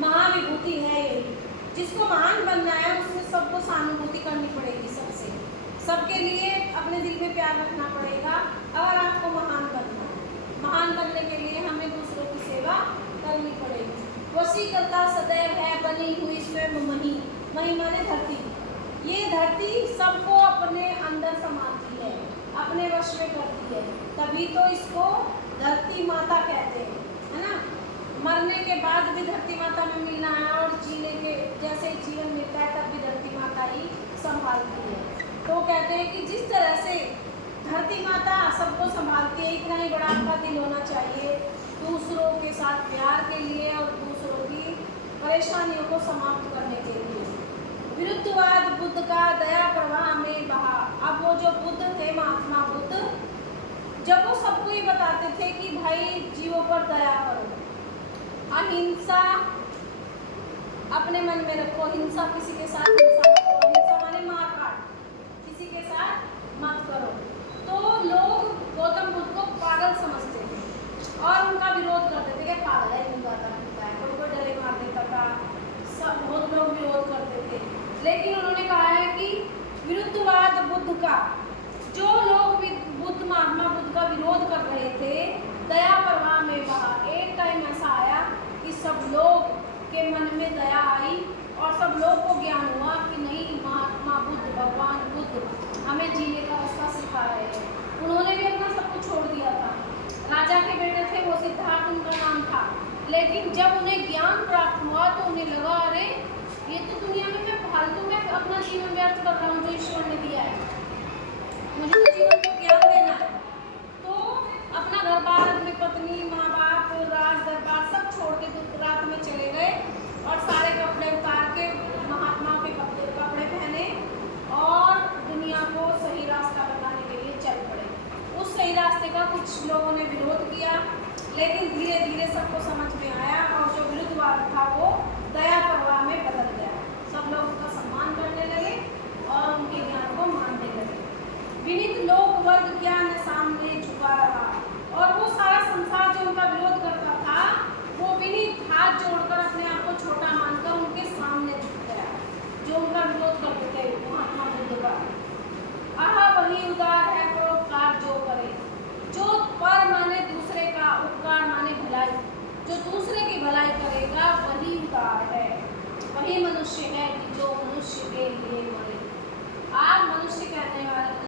महाविभूति है यही। जिसको महान बनना है उसमें सबको सहानुभूति करनी पड़ेगी, सबसे, सबके लिए अपने दिल में प्यार रखना पड़ेगा। अगर आपको महान बनना है, महान बनने के लिए हमें दूसरों की सेवा करनी पड़ेगी। वशीकर्ता सदैव है बनी हुई स्वयं मही, मही माने धरती। ये धरती सबको अपने अंदर समाती है, अपने वश में करती है, तभी तो इसको धरती माता कहते हैं, है ना। मरने के बाद भी धरती माता में मिलना है, और जीने के जैसे ही जीवन मिलता है तब भी धरती माता ही संभालती है। तो कहते हैं कि जिस तरह से धरती माता सबको संभालती है, इतना ही बड़ा आपका दिल होना चाहिए दूसरों के साथ प्यार के लिए और दूसरों की परेशानियों को समाप्त करने के लिए। विरुद्धवाद बुद्ध का दया प्रवाह में बहा। अब वो जो बुद्ध थे, महात्मा बुद्ध, जब वो सबको ये बताते थे कि भाई जीवों पर दया करो, अहिंसा अपने मन में रखो, हिंसा किसी के साथ हिंसा मत करो, हिंसा माने मारकाट, किसी के साथ मत करो। तो लोग गौतम बुद्ध को पागल समझते थे और उनका विरोध करते थे कि पागल है, नहीं गाता पीता है, कोई कोई डरे मार देता था, सब बहुत लोग विरोध करते थे। लेकिन उन्होंने कहा है कि विरुद्धवाद बुद्ध का, जो लोग बुद्ध महात्मा बुद्ध का विरोध कर रहे थे, दया प्रवाह में बहा। एक टाइम ऐसा आया कि सब लोग के मन में दया आई और सब लोग को ज्ञान हुआ कि नहीं, महात्मा बुद्ध, भगवान बुद्ध हमें जीने का रास्ता सिखा रहे हैं। उन्होंने भी अपना सब कुछ छोड़ दिया था। राजा के बेटे थे वो, सिद्धार्थ उनका नाम था। लेकिन जब उन्हें ज्ञान प्राप्त हुआ तो उन्हें लगा, अरे ये तो दुनिया में मैं फालतू में अपना जीवन व्यर्थ कर रहा हूँ जो ईश्वर ने दिया है, मुझे तो जीवन को ज्ञान देना है। तो अपना घर बार, अपनी पत्नी, माँ बाप, राज दरबार सब छोड़ के रात में चले गए और सारे कपड़े उतार के महात्मा के कपड़े पहने और दुनिया को सही रास्ता बताने के लिए चल पड़े। उस सही रास्ते का कुछ लोगों ने विरोध किया, लेकिन धीरे धीरे सबको समझ में आया और जो विरुद्धवाद था वो दया प्रवाह में बदल गया। सब लोग उनका सम्मान करने लगे और उनके ज्ञान को मानने लगे। विनीत लोक वर्ग क्या न सामने झुका रहा, और वो सारा संसार जो उनका विरोध करता था वो विनीत हाथ जोड़कर अपने आप को छोटा मानकर उनके सामने झुक गया, जो उनका विरोध करते थे महात्मा बुद्ध का। आह वही उदार है परोपकार जो करे, जो पर माने दूसरे का, उपकार माने भलाई, जो दूसरे की भलाई करेगा वही उदार है, वही मनुष्य है कि जो मनुष्य के लिए मरे। आप मनुष्य कहने वाले